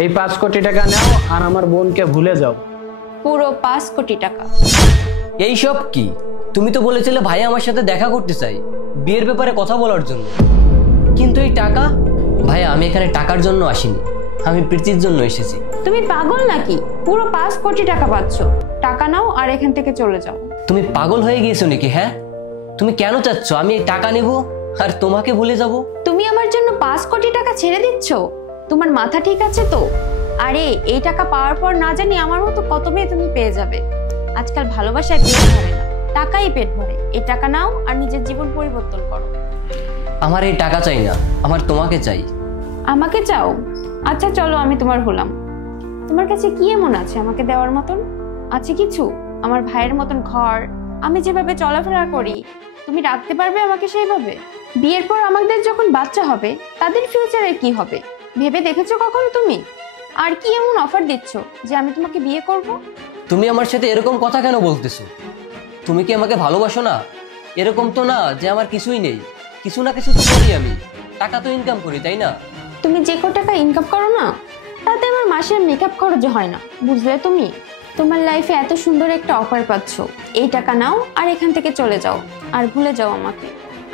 এই 5 কোটি টাকা নাও আর আমার বোনকে ভুলে যাও। পুরো 5 কোটি টাকা? এইসব কি? তুমি তো বলেছিলে ভাই আমার সাথে দেখা করতে চাই, বিয়ের ব্যাপারে কথা বলার জন্য। কিন্তু এই টাকা? ভাইয়া আমি এখানে টাকার জন্য আসিনি, আমি প্রীতির জন্য এসেছি। তুমি পাগল নাকি? পুরো 5 কোটি টাকা পাচ্ছ, টাকা নাও আর এখান থেকে চলে যাও। তুমি পাগল হয়ে গিয়েছো নাকি? হ্যাঁ, তুমি কেন চাচ্ছ আমি এই টাকা নেব আর তোমাকে ভুলে যাব? তুমি আমার জন্য 5 কোটি টাকা ছেড়ে দিচ্ছ? তোমার মাথা ঠিক আছে তো? আরে এই টাকা পাওয়ার পর না জানি আমার মতো কত মেয়ে তুমি পেয়ে যাবে। আজকাল ভালোবাসায় পেট ভরে না, টাকাই পেট ভরে। এই টাকা নাও আর নিজের জীবন পরিবর্তন করো। আমার এই টাকা চাই না, আমার তোমাকে চাই। আমাকে চাও? আচ্ছা চলো, আমি তোমার হলাম। তোমার কাছে কি এমন আছে আমাকে দেওয়ার মতন? আছে কিছু? আমার ভাইয়ের মতন ঘর, আমি যেভাবে চলাফেরা করি তুমি রাখতে পারবে আমাকে সেইভাবে? বিয়ের পর আমাদের যখন বাচ্চা হবে তাদের ফিউচারে কি হবে ভেবে দেখেছো কখনো তুমি? আর কি এমন অফার দিচ্ছ যে আমি তোমাকে বিয়ে করব? তুমি আমার সাথে এরকম কথা কেন বলতেছো? তুমি কি আমাকে ভালোবাসো না? এরকম তো না যে আমার কিছুই নেই, কিছু না কিছু তো করি, আমি টাকা তো ইনকাম করি, তাই না? তুমি যে কত টাকা ইনকাম করো না তাতে আমার মাসের মেকআপ খরচ হয় না, বুঝলে তুমি? তোমার লাইফে এত সুন্দর একটা অফার পাচ্ছ, এই টাকা নাও আর এখান থেকে চলে যাও আর ভুলে যাও আমাকে।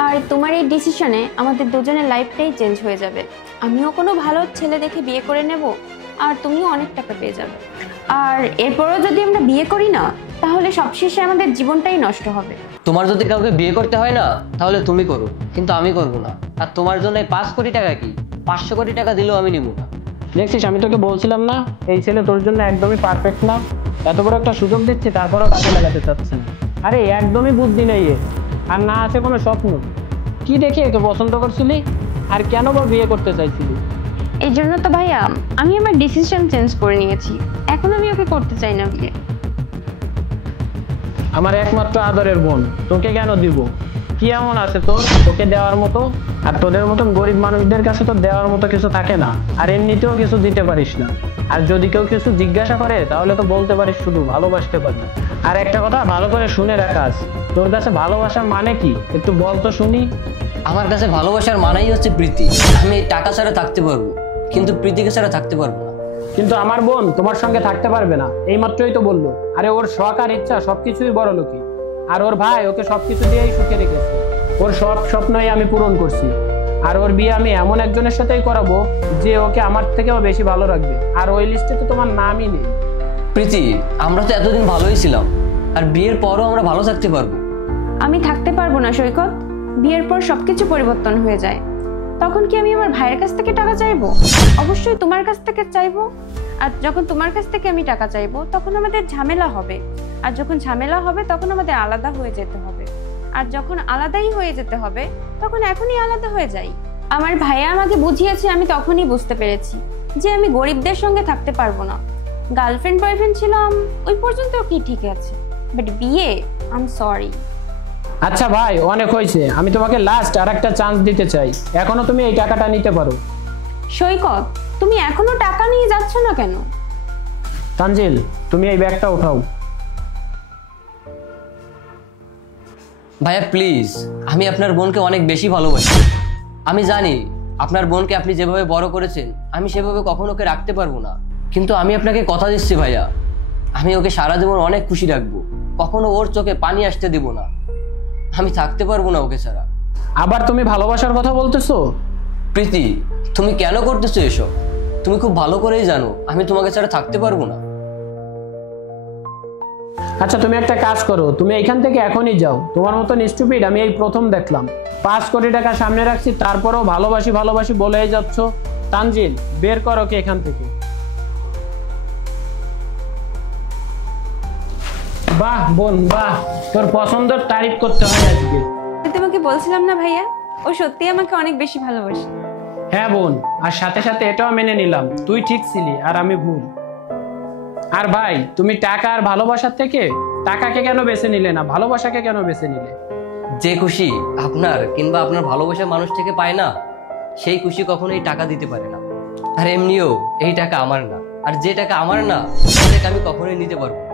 আর তোমার এই ডিসিশনে আমাদের দুজনের লাইফটাই চেঞ্জ হয়ে যাবে। আমিও কোনো ভালো ছেলে দেখে বিয়ে করে নেব আর তুমিও অনেক টাকা পেয়ে যাবে। আর এরপরও যদি আমরা বিয়ে করি না তাহলে সবশেষে আমাদের জীবনটাই নষ্ট হবে। তোমার যদি কাউকে বিয়ে করতে হয় না তাহলে তুমি করো, কিন্তু আমি করব না। আর তোমার জন্য 5 কোটি টাকা কি, 500 কোটি টাকা দিলেও আমি নিব না। দেখছিস, আমি তোকে বলছিলাম না এই ছেলে তোর জন্য একদমই পারফেক্ট না। এত বড় একটা সুযোগ দিচ্ছি তারপরও কাজে লাগাতে চাচ্ছেন। আরে একদমই বুদ্ধি নেই এর, আর না আছে কোনো স্বপ্ন। কি দেখে একে পছন্দ করছিলি আর কেন বা বিয়ে করতে চাইছিলি? এই জন্য তো ভাইয়া আমি আমার ডিসিশন চেঞ্জ করে নিয়েছি, এখন আমি ওকে করতে চাই না বিয়ে। আমার একমাত্র আদরের বোন, তোকে কেন দিব? কি এমন আছে তোর তোকে দেওয়ার মতো? আর তোদের মতন গরিব মানুষদের কাছে তো দেওয়ার মতো কিছু থাকে না, আর এমনিতেও কিছু দিতে পারিস না। আর যদি কেউ কিছু জিজ্ঞাসা করে তাহলে তো বলতে পারিস শুধু ভালোবাসতে পারি। আর একটা কথা ভালো করে শুনে রাখাস, তোর কাছে ভালোবাসার মানে কি একটু বল তো শুনি। আমার কাছে ভালোবাসার মানেই হচ্ছে প্রীতি। আমি এই টাকা ছাড়া থাকতে পারবো, কিন্তু প্রীতিকে ছাড়া থাকতে পারবো না। কিন্তু আমার বোন তোমার সঙ্গে থাকতে পারবে না, এই মাত্রই তো বললো। আরে ওর শখ আর ইচ্ছা সবকিছুই বড়লোকি, আর ওর ভাই ওকে সবকিছু দিয়েই সুখে রেখেছে। ওর সব স্বপ্নই আমি পূরণ করছি, আর ওর বিয়ে আমি এমন একজনের সাথেই করাবো যে ওকে আমার থেকেও বেশি ভালো রাখবে। আর ওই লিস্টে তো তোমার নামই নেই। প্রীতি, আমরা তো এতদিন ভালোই ছিলাম, আর বিয়ের পরও আমরা ভালো থাকতে পারবো? আমি থাকতে পারবো না সৈকত, বিয়ের পর সবকিছু পরিবর্তন হয়ে যায়। তখন কি আমি আমার ভাইয়ের কাছ থেকে টাকা চাইবো? অবশ্যই তোমার কাছ থেকে চাইবো। আর যখন তোমার কাছ থেকে আমি টাকা চাইবো তখন আমাদের ঝামেলা হবে, আর যখন ঝামেলা হবে তখন আমাদের আলাদা হয়ে যেতে হবে। আর যখন আলাদাই হয়ে যেতে হবে তখন এখনই আলাদা হয়ে যাই। আমার ভাইয়া আমাকে বুঝিয়েছে, আমি তখনই বুঝতে পেরেছি যে আমি গরিবদের সঙ্গে থাকতে পারবো না। গার্লফ্রেন্ড বয়ফ্রেন্ড ছিলাম ওই পর্যন্ত কি ঠিক আছে, বাট বিয়ে আই এম সরি। আচ্ছা ভাই, অনেক হয়েছে, আমি তোমাকে লাস্ট আর একটা চান্স দিতে চাই, এখনো তুমি এই টাকাটা নিতে পারো। সৈকত, তুমি এখনো টাকা নিয়ে যাচ্ছ না কেন? তানজিল, তুমি এই ব্যাগটা উঠাও। ভাইয়া প্লিজ, আমি আপনার বোনকে অনেক বেশি ভালোবাসি। আমি জানি আপনার বোনকে আপনি যেভাবে বড় করেছেন আমি সেভাবে কখনো ওকে রাখতে পারবো না, কিন্তু আমি আপনাকে কথা দিচ্ছি ভাইয়া, আমি ওকে সারা জীবন অনেক খুশি রাখবো, কখনো ওর চোখে পানি আসতে দেব না। আমি থাকতে পারবো না ওকে ছাড়া। আবার তুমি ভালোবাসার কথা বলতেছো? প্রীতি, তুমি কেন করতেছো এসব? তুমি খুব ভালো করেই জানো আমি তোমাকে ছাড়া থাকতে পারবো না। আচ্ছা তুমি একটা কাজ করো, তুমি এখান থেকে এখনই যাও। তোমার মতন স্টুপিড আমি এই প্রথম দেখলাম। 5 কোটি টাকা সামনে রাখছি তারপরেও ভালোবাসি ভালোবাসি বলেই যাচ্ছ। তানজিল, বের করো কি এখান থেকে। বাহ বোন বাহ, তোর পছন্দের তারিফ করতে হয় আজকে। তোমাকে বলছিলাম না ভাইয়া, ও সত্যি আমাকে অনেক বেশি ভালোবাসে। হ্যাঁ বোন, আর সাথে সাথে এটাও মেনে নিলাম তুই ঠিক ছিলি আর আমি ভুল। আর ভাই, তুমি টাকা আর ভালোবাসার থেকে টাকাকে কেন বেছে নিলে না, ভালোবাসাকে কেন বেছে নিলে? যে খুশি আপনার কিংবা আপনার ভালোবাসার মানুষ থেকে পায় না, সেই খুশি কখনোই টাকা দিতে পারে না। আর এমনিও এই টাকা আমার না, আর যে টাকা আমার না সেই টাকা আমি কখনোই নিতে পারবো না।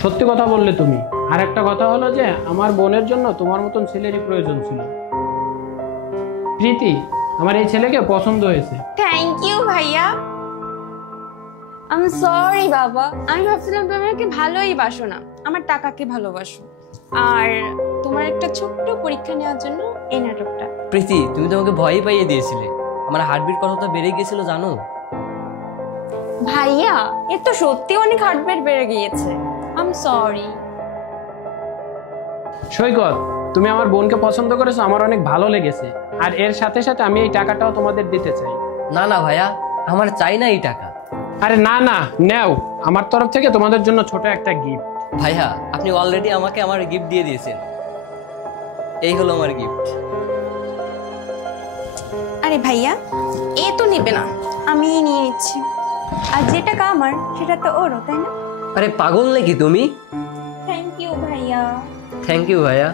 সত্যি কথা বললে তুমি। আর একটা কথা হলো যে আমার বোনের জন্য তোমার মতন ছেলেরই প্রয়োজন ছিল। প্রীতি, আমার এই ছেলেকে পছন্দ হয়েছে। থ্যাংক ইউ ভাইয়া। আই এম সরি বাবা, আমি ভাবছিলাম তুমি আমাকে ভালোই বাসো না, আমার টাকাকে ভালোবাসো। আর তোমার একটা ছোট্ট পরীক্ষা নেওয়ার জন্য এই নাটকটা। প্রীতি, তুমি তো আমাকে ভয়ই পাইয়ে দিয়েছিলে, আমার হার্টবিট কতটা বেড়ে গিয়েছিল জানো? ভাইয়া এ তো সত্যি অনেক হার্টবিট বেড়ে গিয়েছে। I am sorry. সৈকত, তুমি আমার বোনকে পছন্দ করেছো, আমার অনেক ভালো লেগেছে। আর এর সাথে সাথে আমি এই টাকাটাও তোমাদের দিতে চাই। না না ভাইয়া, আমার চাই না এই টাকা। আরে না না, নেও, আমার তরফ থেকে তোমাদের জন্য ছোট একটা গিফট। ভাইয়া, আপনি অলরেডি আমাকে আমার গিফট দিয়ে দিয়েছেন, এই হলো আমার গিফট। আরে ভাইয়া, এ তো নেবে না, আমি নিয়ে নিচ্ছি। আর যে টাকা আমার সেটা তো ওরও, তাই না? আরে পাগল নাকি তুমি? থ্যাংক ইউ ভাইয়া। থ্যাংক ইউ ভাইয়া।